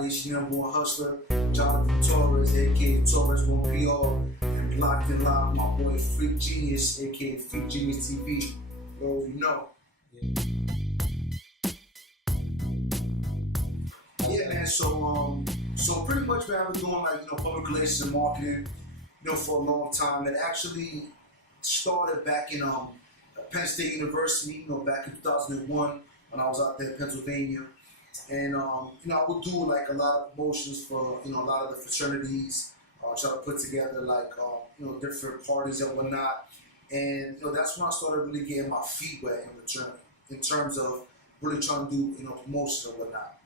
Nation number one hustler, Johnathan Torres, aka Torres 1PR, and locked in live my boy Freak Genius, aka Freak Genius TV. You already know. Yeah, man. So pretty much, man, I've been doing like public relations and marketing, for a long time. It actually started back in Penn State University, back in 2001 when I was out there in Pennsylvania. And, I would do like a lot of promotions for, a lot of the fraternities, try to put together like, different parties and whatnot. And, that's when I started really getting my feet wet in return, in terms of really trying to do, promotions and whatnot.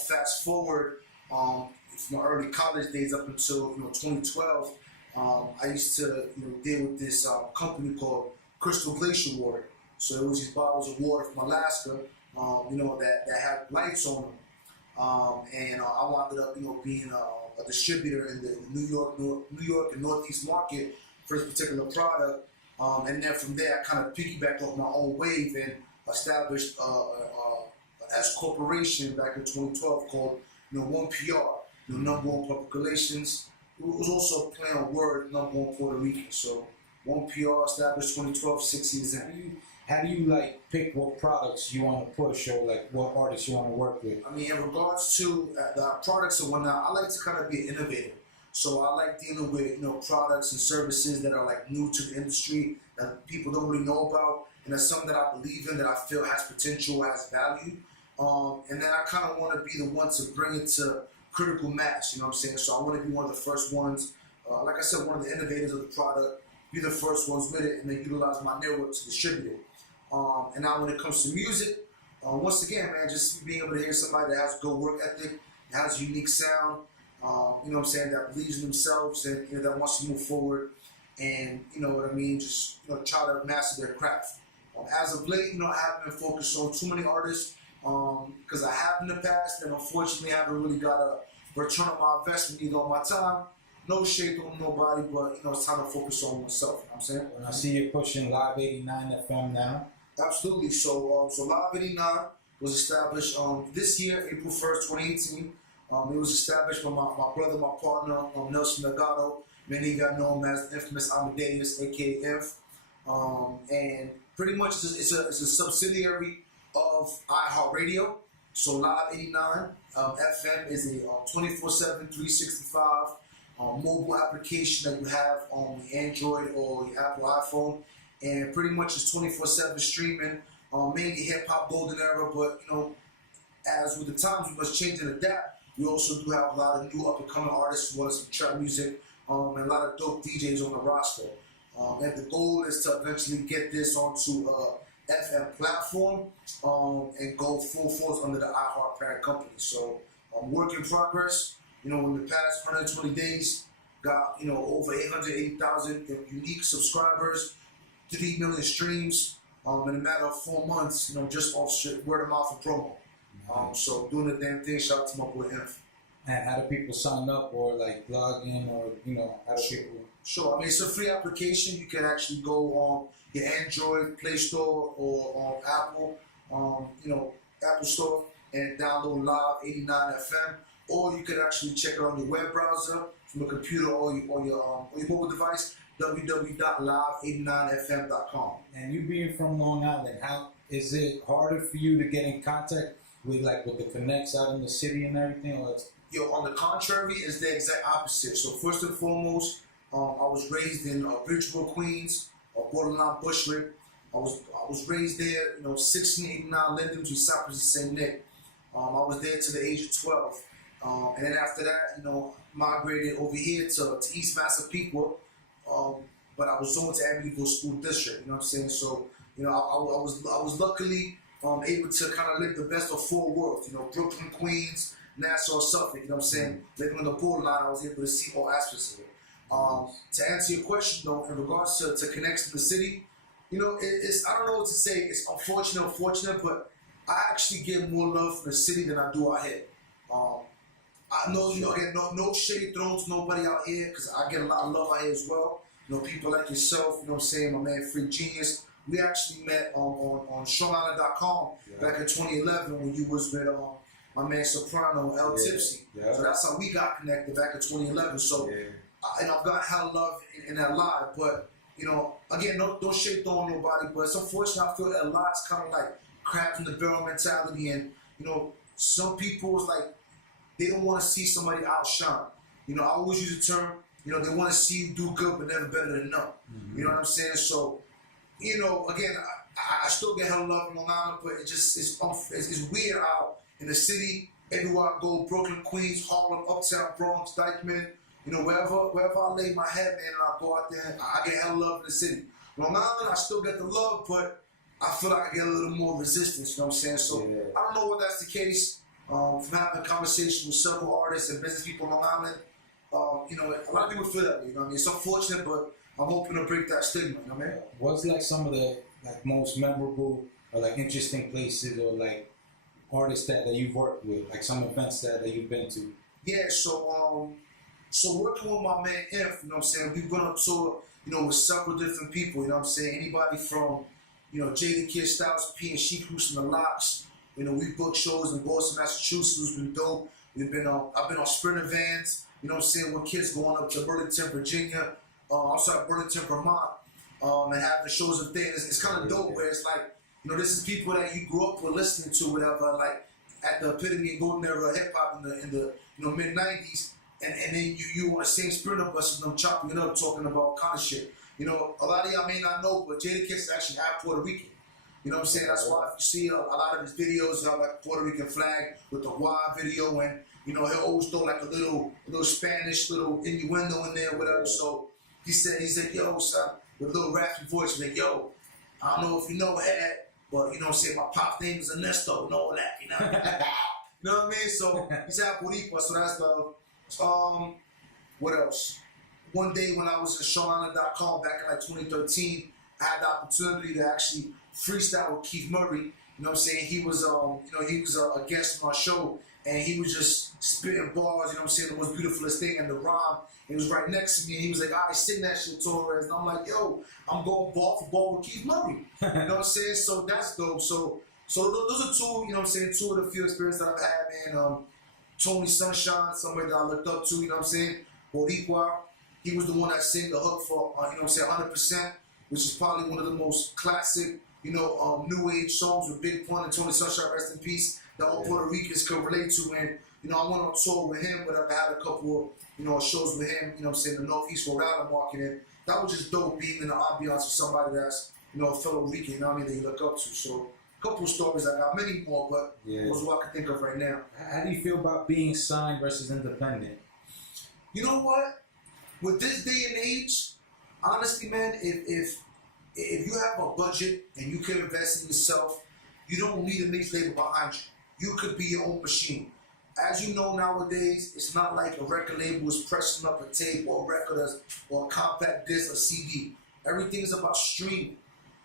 Fast forward, from my early college days up until, 2012, I used to, deal with this company called Crystal Glacier Water. So it was these bottles of water from Alaska, that had lights on them. And I wound up, being a distributor in the New York and Northeast market for this particular product. And then from there, I kind of piggybacked off my own wave and established an S corporation back in 2012 called, 1PR, number one public relations. It was also a play on word, number one Puerto Rican. So 1PR established 2012, 6 years in. How do you like pick what products you want to push or like what artists you want to work with? I mean, in regards to the products and whatnot, I like to kind of be an innovator. So I like dealing with products and services that are like new to the industry that people don't really know about, and that's something that I believe in, that I feel has potential, has value, and then I kind of want to be the one to bring it to critical mass. You know what I'm saying? So I want to be one of the first ones, like I said, one of the innovators of the product, be the first ones with it, and then utilize my network to distribute it. And now when it comes to music, once again, man, just being able to hear somebody that has a good work ethic, that has a unique sound, that believes in themselves and that wants to move forward, and just try to master their craft. As of late, I haven't been focused on too many artists because I have in the past, and unfortunately I haven't really got a return on my investment either on my time. No shade on nobody, but it's time to focus on myself. You know what I'm saying? And I see you're pushing Live 89 FM now. Absolutely. So Live 89 was established this year, April 1st, 2018. It was established by my brother, my partner, Nelson Delgado. Many of y'all know him as the infamous Amadeus, aka F. And pretty much it's a subsidiary of iHeartRadio. So Live 89 FM is a 24/7, 365 mobile application that you have on the Android or the Apple iPhone. And pretty much it's 24/7 streaming, mainly hip-hop golden era, but as with the times we must change and adapt, we also do have a lot of new up-and-coming artists who want some trap music, and a lot of dope DJs on the roster. And the goal is to eventually get this onto a FM platform and go full force under the iHeart parent company. So work in progress. In the past 120 days, got over 880,000 unique subscribers, 3 million streams in a matter of 4 months, just off word of mouth and promo. So doing the damn thing, shout out to my boy Inf. And how do people sign up or like log in or, how do people? Sure, I mean, it's a free application. You can actually go on your Android Play Store or on Apple, Apple Store and download Live 89 FM. Or you can actually check it on your web browser from a computer or your mobile device, www.live89fm.com. And you being from Long Island, how is it harder for you to get in contact with the connects out in the city and everything? Or on the contrary, it's the exact opposite. So first and foremost, I was raised in Bridgeport, Queens, borderline Bushwick. I was raised there, 1689 Linden to Cypress and St. Nick. I was there to the age of 12. And then after that, migrated over here to East Massapequa, but I was zoned to Amityville School District. You know what I'm saying? So, I was luckily able to kind of live the best of 4 worlds. Brooklyn, Queens, Nassau, Suffolk. You know what I'm saying? Living on the borderline, I was able to see all aspects of it. To answer your question, though, in regards to connects to the city, it's I don't know what to say. It's unfortunate, but I actually get more love for the city than I do out here. I know, again, no shade thrown to nobody out here, because I get a lot of love out here as well. People like yourself, my man Freak Genius. We actually met on ShowIsland.com back in 2011 when you was with my man Soprano, El Tipsy. Yeah. So that's how we got connected back in 2011. So, and I've got hella love in that live. But, you know, again, don't shake on nobody. But it's unfortunate. I feel that a lot's kind of like crabs in the barrel mentality. And, you know, some people is like, they don't want to see somebody outshine. You know, I always use the term, you know, they want to see you do good, but never better than none. You know what I'm saying? So, you know, again, I still get hella love in Long Island, but it's weird how in the city, everywhere I go, Brooklyn, Queens, Harlem, Uptown, Bronx, Dykeman, you know, wherever I lay my head, man, and I go out there, I get hella love in the city. Long Island, I still get the love, but I feel like I get a little more resistance, you know what I'm saying? So I don't know whether that's the case. From having a conversation with several artists and business people in Long Island, you know, a lot of people feel that way, you know what I mean? It's unfortunate, but I'm hoping to break that stigma, you know what I mean? What's like some of the like most memorable or like interesting places or like artists that you've worked with, like some events that you've been to? Yeah, so working with my man Inf, you know what I'm saying, we've gone on tour, you know, with several different people, you know what I'm saying, anybody from, you know, JADAKISS, Styles P, and She Cruise from the Locks. You know, we booked shows in Boston, Massachusetts, it's been dope. I've been on Sprinter vans, you know what I'm saying, with kids going up to Burlington, Virginia, Burlington, Vermont, and having shows up there. It's kind of dope where it's like, you know, this is people that you grew up with listening to, whatever, like at the epitome and golden era of hip hop in the you know, mid 90s, and then you on the same Sprinter bus with them chopping it up, talking about kind of shit. You know, a lot of y'all may not know, but Jadakiss is actually half Puerto Rican. You know what I'm saying? That's why if you see a lot of his videos, like Puerto Rican flag with the Y video, and you know he'll always throw like a little Spanish little innuendo in there, whatever. So he said, yo, son, with a little raspy voice, like, yo, I don't know if you know that, but you know what I'm saying, my pop's name is Ernesto, and all that, you know. You know what I mean? So he's half Boricua, so that's love. What else? One day when I was at Johnathan.com back in like 2013, I had the opportunity to actually freestyle with Keith Murray. You know what I'm saying? He was, he was a guest on my show, and he was just spitting bars. You know what I'm saying? The most beautifulest thing, and the rhyme. He was right next to me, and he was like, "All right, sing that shit, Torres." And I'm like, "Yo, I'm going ball for ball with Keith Murray." You know what I'm saying? So that's dope. So those are two. You know what I'm saying? Two of the few experiences that I've had, man. Tony Sunshine, somebody that I looked up to. You know what I'm saying? Boricua. He was the one that sang the hook for, you know what I'm saying, 100%, which is probably one of the most classic, you know, new age songs with Big Pun and Tony Sunshine, rest in peace, that all Puerto Ricans can relate to. And, you know, I went on tour with him, but I've had a couple of, you know, shows with him, you know what I'm saying, the Northeast Rhode Island market. And that was just dope being in the ambiance with somebody that's, you know, a fellow Rican, you know what I mean, that you look up to. So, a couple of stories, I got many more, but those are what I can think of right now. How do you feel about being signed versus independent? You know what? With this day and age, honestly, man, if you have a budget and you can invest in yourself, you don't need a mixed label behind you. You could be your own machine. As you know nowadays, it's not like a record label is pressing up a tape or a record or a compact disc or CD. Everything is about streaming.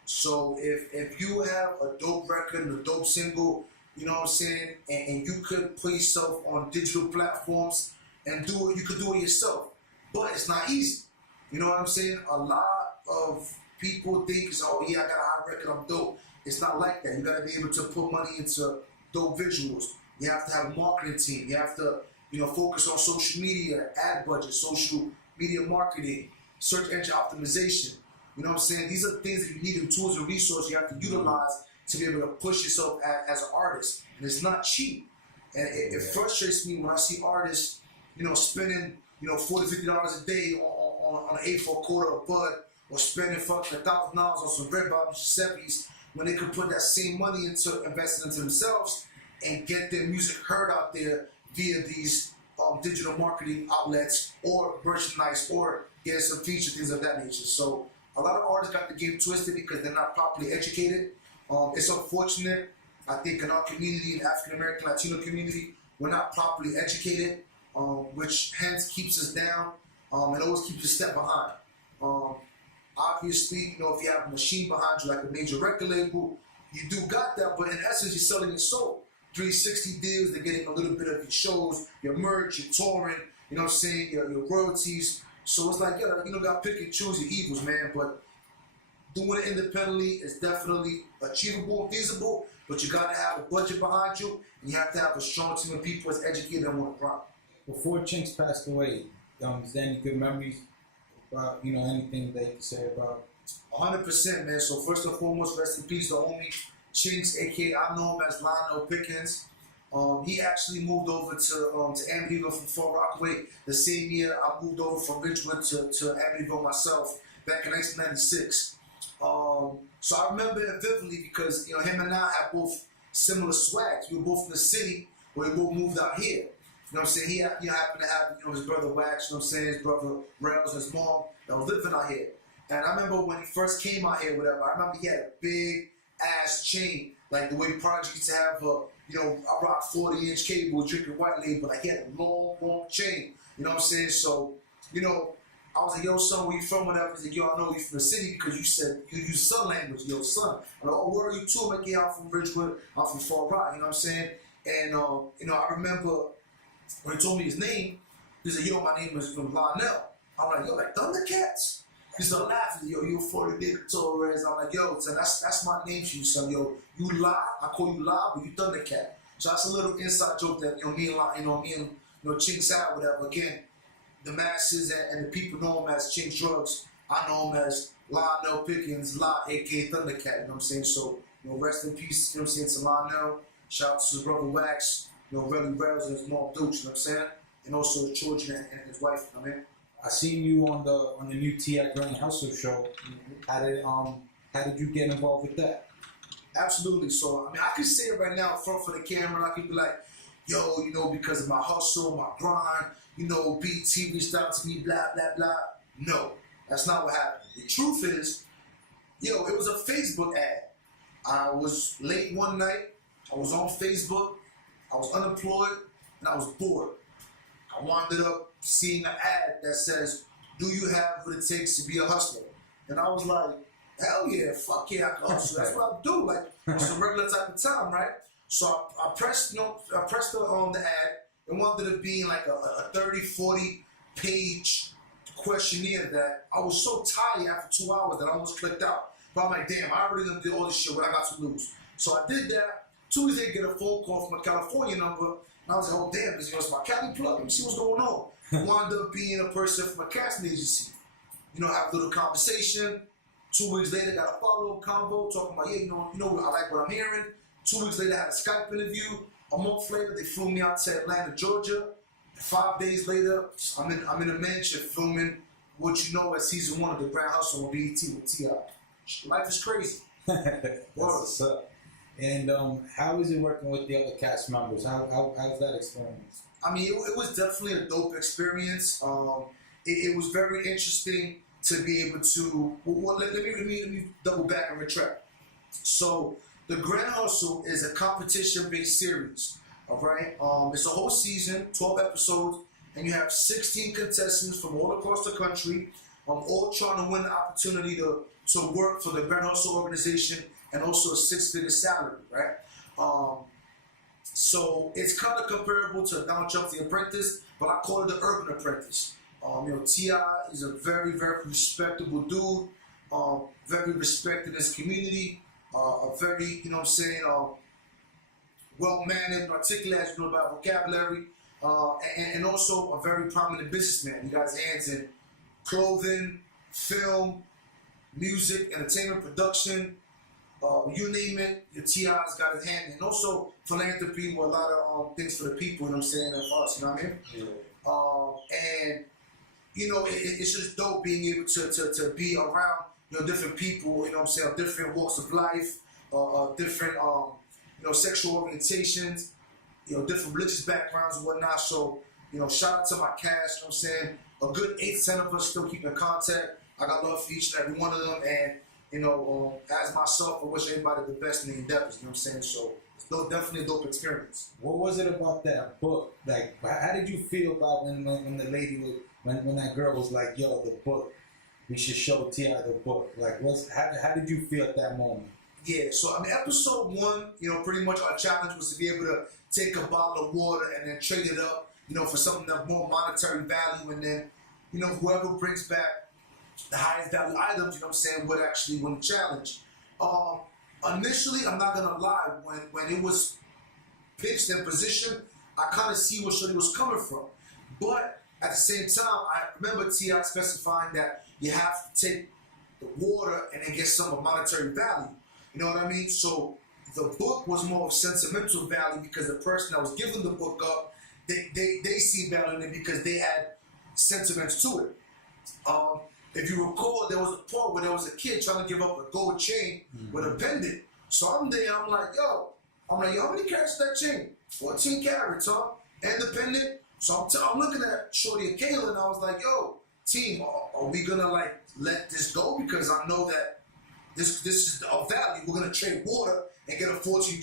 So if you have a dope record and a dope single, you know what I'm saying, and you could put yourself on digital platforms and do it, you could do it yourself. But it's not easy. You know what I'm saying? A lot of people think it's, oh yeah, I got a hot record, I'm dope. It's not like that. You gotta be able to put money into dope visuals. You have to have a marketing team. You have to, you know, focus on social media, ad budget, social media marketing, search engine optimization. You know what I'm saying? These are things that you need, in tools and resources you have to utilize to be able to push yourself as an artist. And it's not cheap. And it frustrates me when I see artists, you know, spending, you know, $40, $50 a day on an 8-4 quarter of Bud, or spending fucking $1,000 on some Red Bottom Giuseppe's, when they could put that same money into investing into themselves and get their music heard out there via these digital marketing outlets or merchandise or get some feature, things of that nature. So a lot of artists got the game twisted because they're not properly educated. It's unfortunate. I think in our community, in the African American Latino community, we're not properly educated. Which hence keeps us down and always keeps us a step behind. Obviously, you know, if you have a machine behind you like a major record label, you do got that, but in essence, you're selling your soul. 360 deals, they're getting a little bit of your shows, your merch, your touring, you know what I'm saying, your royalties. So it's like, you know, got to pick and choose your evils, man. But doing it independently is definitely achievable and feasible, but you gotta have a budget behind you, and you have to have a strong team of people that's educated and want to grind. Before Chinx passed away, is there any good memories about, anything that you can say about? 100%, man. So first and foremost, rest in peace, the homie Chinx, aka I know him as Lionel Pickens. He actually moved over to Amityville from Fort Rockaway the same year I moved over from Ridgewood to Amityville myself back in 1996. So I remember it vividly because him and I have both similar swags. We were both in the city, but we both moved out here. You know what I'm saying? He happened to have his brother Wax, you know what I'm saying, his brother Rails, and his mom that was living out here. And I remember when he first came out here, whatever, I remember he had a big ass chain, like the way Project used to have I rock 40-inch cable, drinking white label, like he had a long chain. You know what I'm saying? So, I was like, yo, son, where you from? Whatever. He's like, yo, I know you from the city because you said you use son language, yo, son. I'm like, oh, where are you too? I'm like, yeah, I'm from Ridgewood. I'm from Fort Rock. You know what I'm saying? And, I remember when he told me his name, he said, yo, my name is Lionel. I'm like, yo, like Thundercats? He started laughing, yo, you're Johnathan Torres. I'm like, yo, son, that's my name to you, son. Yo, you lie, I call you lie, but you Thundercat. So that's a little inside joke that, me and Chinx out, whatever. Again, the masses and the people know him as Chinx Drugs. I know him as Lionel Pickens, aka Thundercat, you know what I'm saying? So, rest in peace, you know what I'm saying, to Lionel. Shout out to his brother Wax, Relly Rails and his mom Dooch, you know what I'm saying? And also his children and his wife, you know what I mean? I seen you on the new T.I.P Grand Hustle show. How did you get involved with that? Absolutely. So I can say it right now in front of the camera. I can be like, yo, because of my hustle, my grind, BT reached out to me, blah blah blah. No, that's not what happened. The truth is, it was a Facebook ad. I was late one night. I was on Facebook. I was unemployed and I was bored. I wound up seeing an ad that says, do you have what it takes to be a hustler? And I was like, hell yeah, fuck yeah, I can hustle. That's what I do. Like, it's a regular type of time, right? So I pressed the ad and wanted to be like a 30, 40 page questionnaire that I was so tired after 2 hours that I almost clicked out. But I'm like, damn, I already done did all this shit, what I got to lose. So I did that. 2 weeks later, get a phone call from a California number. And I was like, oh damn, this is my Cali plug. Let me see what's going on. Wound up being a person from a casting agency. Have a little conversation. 2 weeks later, got a follow-up convo talking about, yeah, I like what I'm hearing. 2 weeks later, I had a Skype interview. A month later, they flew me out to Atlanta, Georgia. 5 days later, I'm in a mansion filming what you know as season 1 of the Grand Hustle on BET with T.I.P. Life is crazy. That's what's up. And how is it working with the other cast members? How's that experience? It was definitely a dope experience. It was very interesting to be able to. Well, let me double back and retract. So the Grand Hustle is a competition-based series. All right, it's a whole season, 12 episodes, and you have 16 contestants from all across the country, all trying to win the opportunity to work for the Grand Hustle organization and also a 6-figure salary, right? So it's kind of comparable to Donald Trump, The Apprentice, but I call it the Urban Apprentice. T.I. is a very, very respectable dude, very respected in his community, a very, well-mannered, articulate, as you know about vocabulary, and also a very prominent businessman. He got his hands in clothing, film, music, entertainment, production, you name it, your T.I.'s got his hand in. And also philanthropy with a lot of things for the people, and for us, you know what I mean? Yeah. And, it's just dope being able to be around, different people, of different walks of life, different, sexual orientations, different religious backgrounds and whatnot. So, shout out to my cast, a good 8 to 10 of us still keep in contact. I got love for each and every one of them, and as myself, I wish everybody the best in the endeavors, So it's definitely a dope experience. What was it about that book? Like, how did you feel about when the lady was, when that girl was like, yo, the book, we should show T.I. the book? Like, how did you feel at that moment? Yeah, so episode 1, pretty much our challenge was to be able to take a bottle of water and then trade it up, for something of more monetary value, and then, whoever brings back the highest value items, you know what I'm saying, would actually win the challenge. Initially, I'm not gonna lie, when it was pitched and positioned, I kind of see where Shorty was coming from. But at the same time, I remember T.I. specifying that you have to take the water and then get some monetary value. You know what I mean? So the book was more of sentimental value because the person that was giving the book up, they see value in it because they had sentiments to it. If you recall, there was a part where there was a kid trying to give up a gold chain with a pendant. So I'm there, I'm like, yo, how many carats is that chain? 14 carats, huh? And the pendant. So I'm looking at Shorty and Kayla, and I was like, yo, team, are we gonna like let this go? Because I know that this is of value. We're gonna trade water and get a 14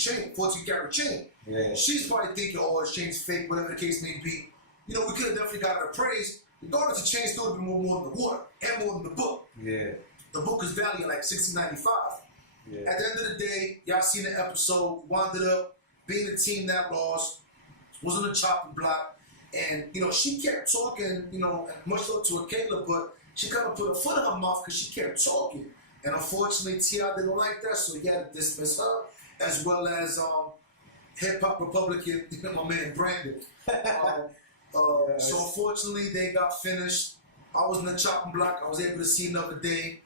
carat chain. Yeah. She's probably thinking, oh, this chain's fake, whatever the case may be. You know, we could have definitely got her praise. Regardless, the chain still would be more than the water and more than the book. Yeah. The book is valued like $16.95. Yeah. At the end of the day, y'all seen the episode, wound up being the team that lost, was on the chopping block, and you know, she kept talking, you know, and much love to her Kayla, but she kind of put a foot in her mouth because she kept talking. And unfortunately, T.I. didn't like that, so he had to dismiss her, as well as Hip Hop Republican, my man Brandon. Yes. So unfortunately, they got finished. I was in the chopping block. I was able to see another day.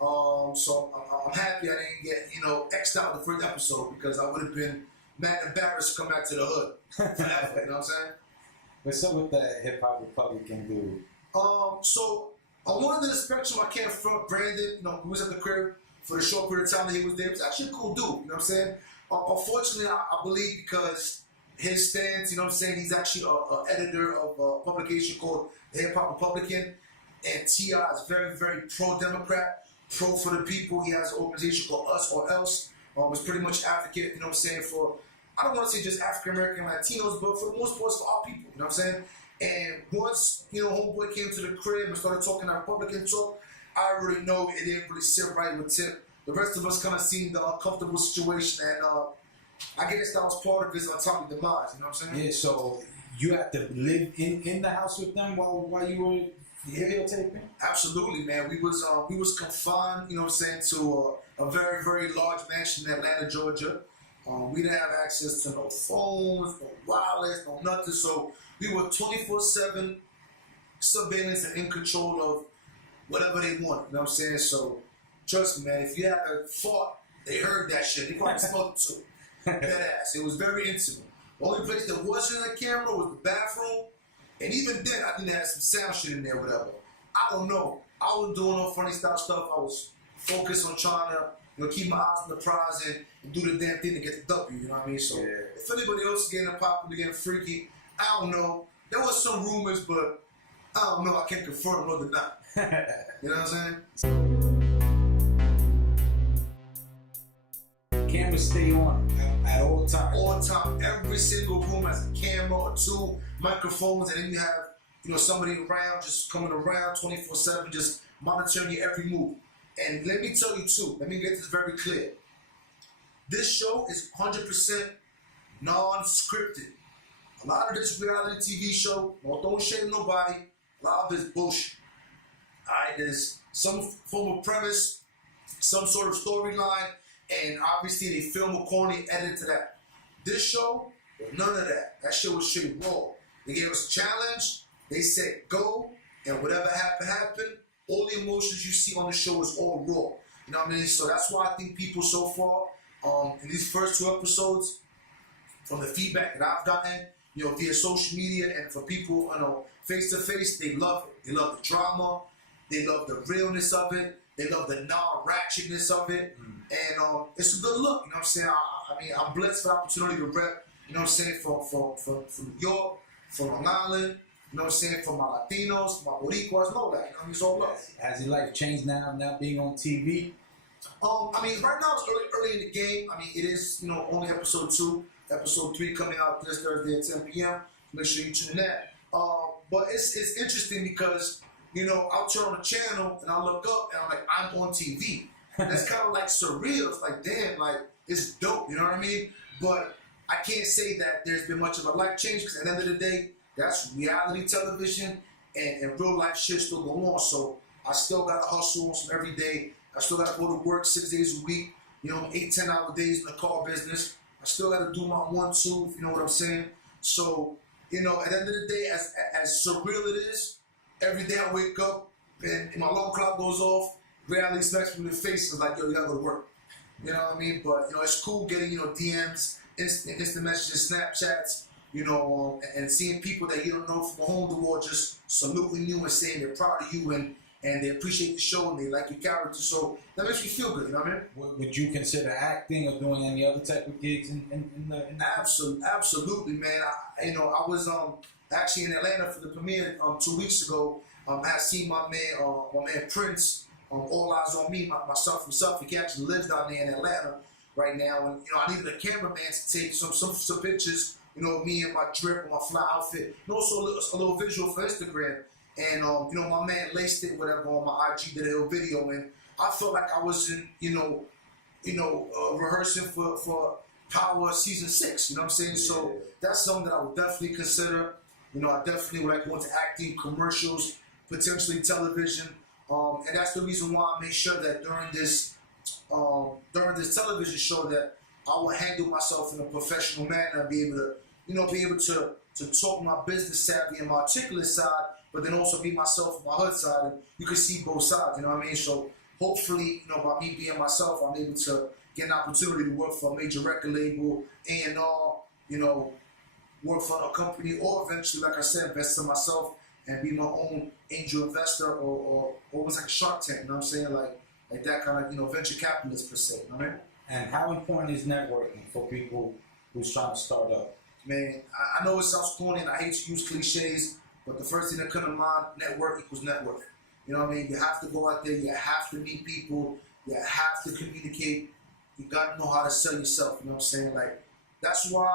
So I'm happy I didn't get, you know, X'd out the first episode because I would have been mad embarrassed to come back to the hood forever. You know what I'm saying? What's up with that Hip Hop Republican dude? So on one end of the spectrum, I can't front Brandon. You know, who was at the crib for the short period of time that he was there. He was actually a cool dude. You know what I'm saying? Unfortunately, I believe because his stance, you know what I'm saying, he's actually an editor of a publication called the Hip Hop Republican, and T.I. is very, very pro-Democrat, pro for the people. He has an organization called Us or Else. It's pretty much advocate, you know what I'm saying, for, I don't want to say just African-American Latinos, but for the most part, for our people, you know what I'm saying? And once, you know, homeboy came to the crib and started talking our Republican talk, I already know it didn't really sit right with Tip. The rest of us kind of seen the uncomfortable situation, and I guess that was part of his untimely demise, you know what I'm saying? Yeah, so you had to live in the house with them while you were videotaping? Absolutely, man. We was confined, you know what I'm saying, to a very, very large mansion in Atlanta, Georgia. We didn't have access to no phones, no wireless, no nothing, so we were 24/7 surveillance and in control of whatever they want, you know what I'm saying? So, trust me, man, if you had a fart, they heard that shit. They probably smelled it too. That ass. It was very intimate. The only place that wasn't a camera was the bathroom, and even then, I think they had some sound shit in there, whatever. I don't know. I wasn't doing no funny style stuff. I was focused on trying to, you know, keep my eyes on the prize and do the damn thing to get the W, you know what I mean? So, if anybody else is getting popular, getting freaky, I don't know. There was some rumors, but I don't know. I can't confirm nor deny. You know what I'm saying? Cameras stay on at all times. All time. Every single room has a camera or two microphones, and then you have, you know, somebody around, just coming around 24/7, just monitoring your every move. And let me tell you too, let me get this very clear. This show is 100% non-scripted. A lot of this reality TV show, well, don't shame nobody, a lot of it's bullshit. Alright, there's some form of premise, some sort of storyline, and obviously they film accordingly, edit to that. This show, none of that. That shit was straight raw. They gave us a challenge, they said go, and whatever happened. All the emotions you see on the show is all raw. You know what I mean? So that's why I think people so far, in these first 2 episodes, from the feedback that I've gotten, you know, via social media and for people, you know, face to face, they love it. They love the drama, they love the realness of it, they love the non-ratchetness of it, and it's a good look. You know what I'm saying? I mean, I'm blessed for the opportunity to rep. You know what I'm saying? From New York, from Long Island. You know what I'm saying? For my Latinos, my Boricuas, know that. You know, it's all love. Has your life changed now being on TV? I mean, right now it's early in the game. I mean, it is, you know, only episode 2. Episode 3 coming out this Thursday at 10 p.m. Make sure you tune in that. But it's interesting because, you know, I'll turn on the channel and I look up and I'm like, I'm on TV. That's kind of like surreal. It's like, damn, like, it's dope. You know what I mean? But I can't say that there's been much of a life change because at the end of the day, that's reality television and real life shit still go on. So I still got to hustle on some every day. I still got to go to work 6 days a week, 8, 10-hour days in the car business. I still got to do my 1-2, if you know what I'm saying. So, at the end of the day, as surreal it is, every day I wake up and my alarm clock goes off, reality smacks me in the face and like, yo, you gotta go to work. You know what I mean? But, it's cool getting, DMs, instant messages, Snapchats, and seeing people that you don't know from home to war just saluting you and saying they're proud of you and they appreciate the show and they like your character. So that makes me feel good, you know what I mean? Would you consider acting or doing any other type of gigs in the Absolutely, man. I was actually in Atlanta for the premiere 2 weeks ago. I had seen my man Prince, All Eyes on Me, my son from Suffolk. He actually lives down there in Atlanta right now, and I needed a cameraman to take some pictures. Me and my drip and my fly outfit, and also a little visual for Instagram. And my man laced it, whatever, on my IG, did a little video, and I felt like I was in, rehearsing for Power season 6. You know what I'm saying? Yeah. So that's something that I would definitely consider. I definitely would like to go into acting, commercials, potentially television, and that's the reason why I made sure that during this television show that I will handle myself in a professional manner and be able to talk my business savvy and my articulate side, but then also be myself on my hood side, and you can see both sides, you know what I mean? So hopefully, by me being myself, I'm able to get an opportunity to work for a major record label, A&R, work for a company, or eventually, like I said, invest in myself and be my own angel investor or almost like a Shark Tank, you know what I'm saying? Like that kind of, venture capitalist per se, you know what I mean? And how important is networking for people who's trying to start up? Man, I know it sounds corny and I hate to use cliches, but the first thing that comes to mind, network equals network. You know what I mean? You have to go out there, you have to meet people, you have to communicate, you got to know how to sell yourself, you know what I'm saying? Like, that's why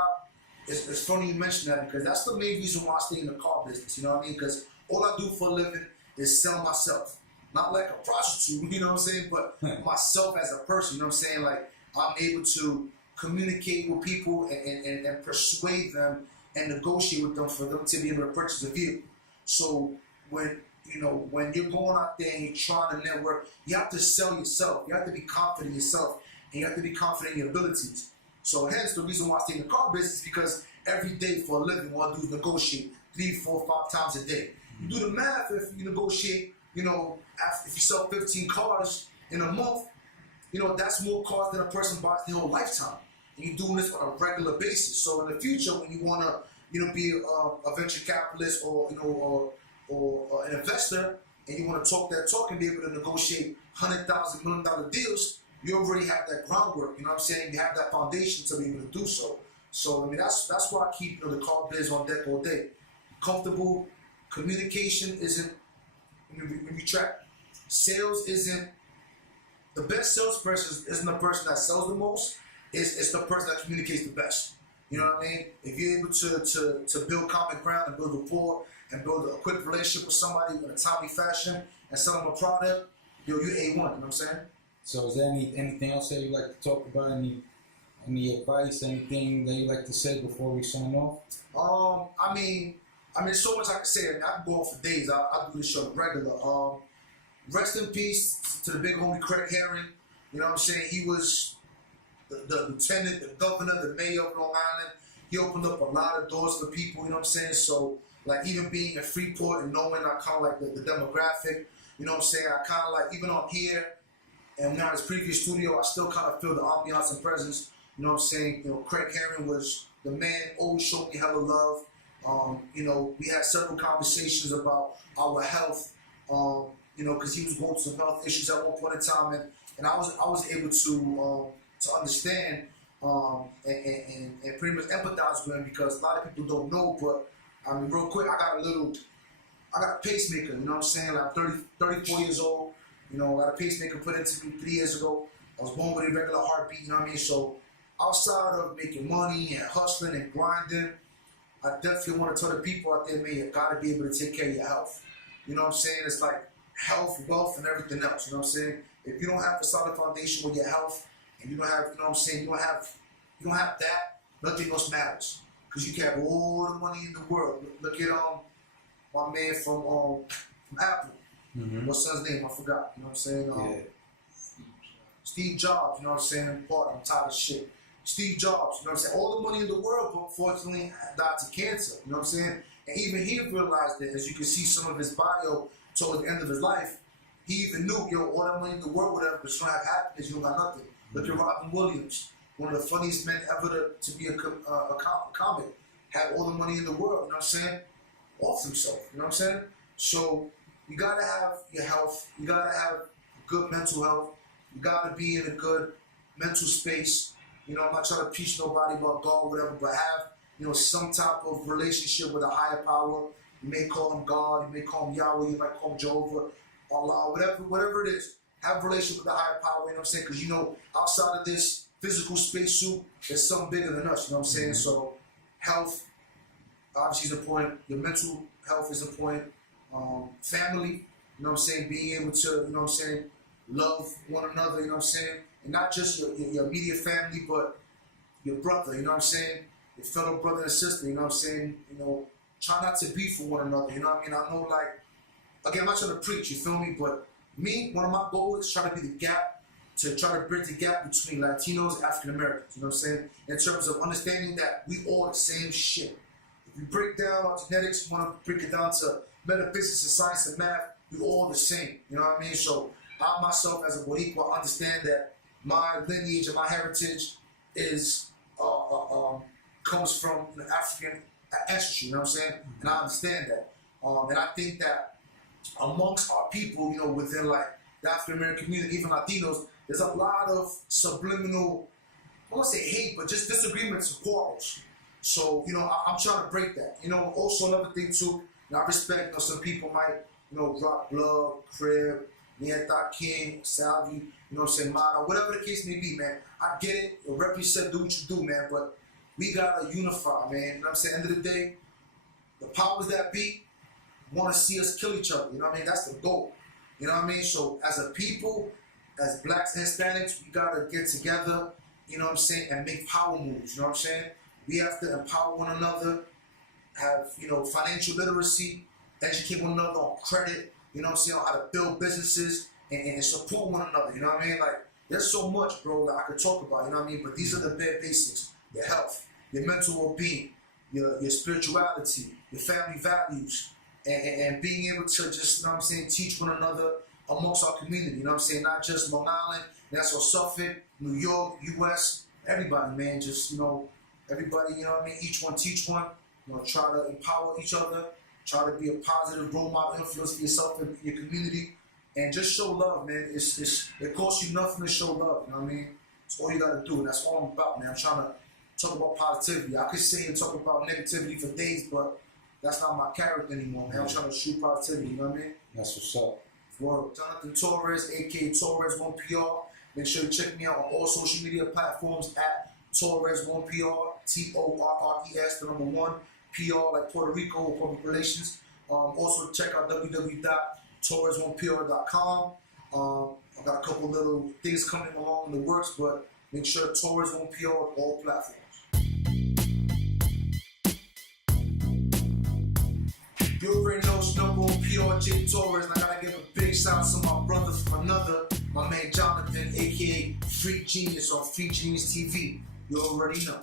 it's funny you mention that, because that's the main reason why I stay in the car business, you know what I mean? Because all I do for a living is sell myself. Not like a prostitute, you know what I'm saying, but myself as a person, you know what I'm saying? Like, I'm able to communicate with people and persuade them and negotiate with them for them to be able to purchase a vehicle. So when you're going out there and you're trying to network, you have to sell yourself. You have to be confident in yourself, and you have to be confident in your abilities. So hence the reason why I stay in the car business, because every day for a living, what I do is negotiate 3, 4, 5 times a day. You do the math, if you negotiate, if you sell 15 cars in a month, that's more cars than a person buys their whole lifetime. And you're doing this on a regular basis. So in the future, when you want to, be a venture capitalist or an investor, and you want to talk that talk and be able to negotiate $100,000, $1 million deals, you already have that groundwork. You know what I'm saying? You have that foundation to be able to do so. So I mean, that's why I keep the car biz on deck all day. Comfortable communication isn't. When you track sales, isn't the best salesperson isn't the person that sells the most. It's the person that communicates the best. You know what I mean? If you're able to build common ground and build rapport and build a quick relationship with somebody in a timely fashion and sell them a product, you're A1, you know what I'm saying? So is there anything else that you'd like to talk about? Any advice, anything that you'd like to say before we sign off? I mean, so much I can say. I mean, I can go on for days. I do this show regular. Rest in peace to the big homie Craig Herring. You know what I'm saying? He was the lieutenant, the governor, the mayor of Long Island. He opened up a lot of doors for people, you know what I'm saying? So, like, even being in Freeport and knowing I kind of like the demographic, you know what I'm saying? I kind of like, even on here and now his previous studio, I still kind of feel the ambiance and presence, you know what I'm saying? Craig Herring was the man, always showed me hella love. We had several conversations about our health, because he was going through some health issues at one point in time, and I was able to understand and pretty much empathize with him, because a lot of people don't know, but I mean, real quick, I got a pacemaker, you know what I'm saying? Like, I'm 34 years old, I got a pacemaker put into me 3 years ago. I was born with a regular heartbeat, you know what I mean? So outside of making money and hustling and grinding, I definitely want to tell the people out there, man, you gotta be able to take care of your health. You know what I'm saying? It's like health, wealth, and everything else. You know what I'm saying? If you don't have a solid foundation with your health, and you don't have, you know what I'm saying, you don't have that, nothing else matters. Because you can have all the money in the world. Look at my man from Apple. What's son's name? I forgot. You know what I'm saying? Steve Jobs, you know what I'm saying? I'm tired of shit. Steve Jobs, you know what I'm saying? All the money in the world, but unfortunately died to cancer, you know what I'm saying? And even he realized that, as you can see some of his bio towards the end of his life, he even knew, yo, all that money in the world, whatever, but you don't have happiness, you don't got nothing. Look at Robin Williams, one of the funniest men ever to be a comic, had all the money in the world, you know what I'm saying? Off himself, you know what I'm saying? So you gotta have your health, you gotta have good mental health, you gotta be in a good mental space. You know, I'm not trying to preach nobody about God or whatever, but have, you know, some type of relationship with a higher power. You may call him God, you may call him Yahweh, you might call him Jehovah, Allah, whatever it is. Have a relationship with a higher power, you know what I'm saying? Because, you know, outside of this physical spacesuit, there's something bigger than us, you know what I'm saying? So, health, obviously, is important. Your mental health is important. Family, you know what I'm saying? Being able to, you know what I'm saying, love one another, you know what I'm saying? And not just your immediate family, but your brother, you know what I'm saying? Your fellow brother and sister, you know what I'm saying? You know, try not to be for one another, you know what I mean? I know, like, again, I'm not trying to preach, you feel me? But me, one of my goals is trying to be the gap, to try to bridge the gap between Latinos and African Americans, you know what I'm saying? In terms of understanding that we all the same shit. If you break down our genetics, you want to break it down to metaphysics and science and math, we all the same, you know what I mean? So I myself, as a Boricua, understand that my lineage and my heritage is comes from an African ancestry, you know what I'm saying? And I understand that. And I think that amongst our people, you know, within like the African American community, even Latinos, there's a lot of subliminal, I won't say hate, but just disagreements and quarrels. So, you know, I'm trying to break that. You know, also another thing too, and I respect, you know, some people might, you know, drop Blood, Crib, Nieta, King, Salvi, you know what I'm saying, Mano, whatever the case may be, man. I get it, represent, do what you do, man, but we gotta unify, man. You know what I'm saying? End of the day, the powers that be want to see us kill each other, you know what I mean? That's the goal, you know what I mean? So as a people, as blacks and Hispanics, we gotta get together, you know what I'm saying, and make power moves, you know what I'm saying? We have to empower one another, have, you know, financial literacy, educate one another on credit, you know what I'm saying, on how to build businesses and support one another, you know what I mean? Like, there's so much, bro, that I could talk about, you know what I mean? But these are the bare basics. Your health, your mental well-being, your spirituality, your family values, and being able to just, you know what I'm saying, teach one another amongst our community, you know what I'm saying? Not just Long Island, that's all Suffolk, New York, US, everybody, man, just, you know, everybody, you know what I mean? Each one teach one, you know, try to empower each other, try to be a positive role model influence for yourself and your community, and just show love, man. It costs you nothing to show love, you know what I mean? It's all you gotta do, and that's all I'm about, man. I'm trying to talk about positivity. I could sit and talk about negativity for days, but that's not my character anymore, man. I'm trying to shoot positivity, you know what I mean? That's what's up. Word. Johnathan Torres, aka Torres1PR. Make sure you check me out on all social media platforms at Torres1PR, Torres, the number 1, PR like Puerto Rico, public relations. Also check out www.torres1pr.com. I've got a couple little things coming along in the works, but make sure Torres1PR on all platforms. You already know it's number 1 PR J Torres, and I gotta give a big shout out to my brother from another, my man Johnathan, aka Freak Genius on Freak Genius TV. You already know.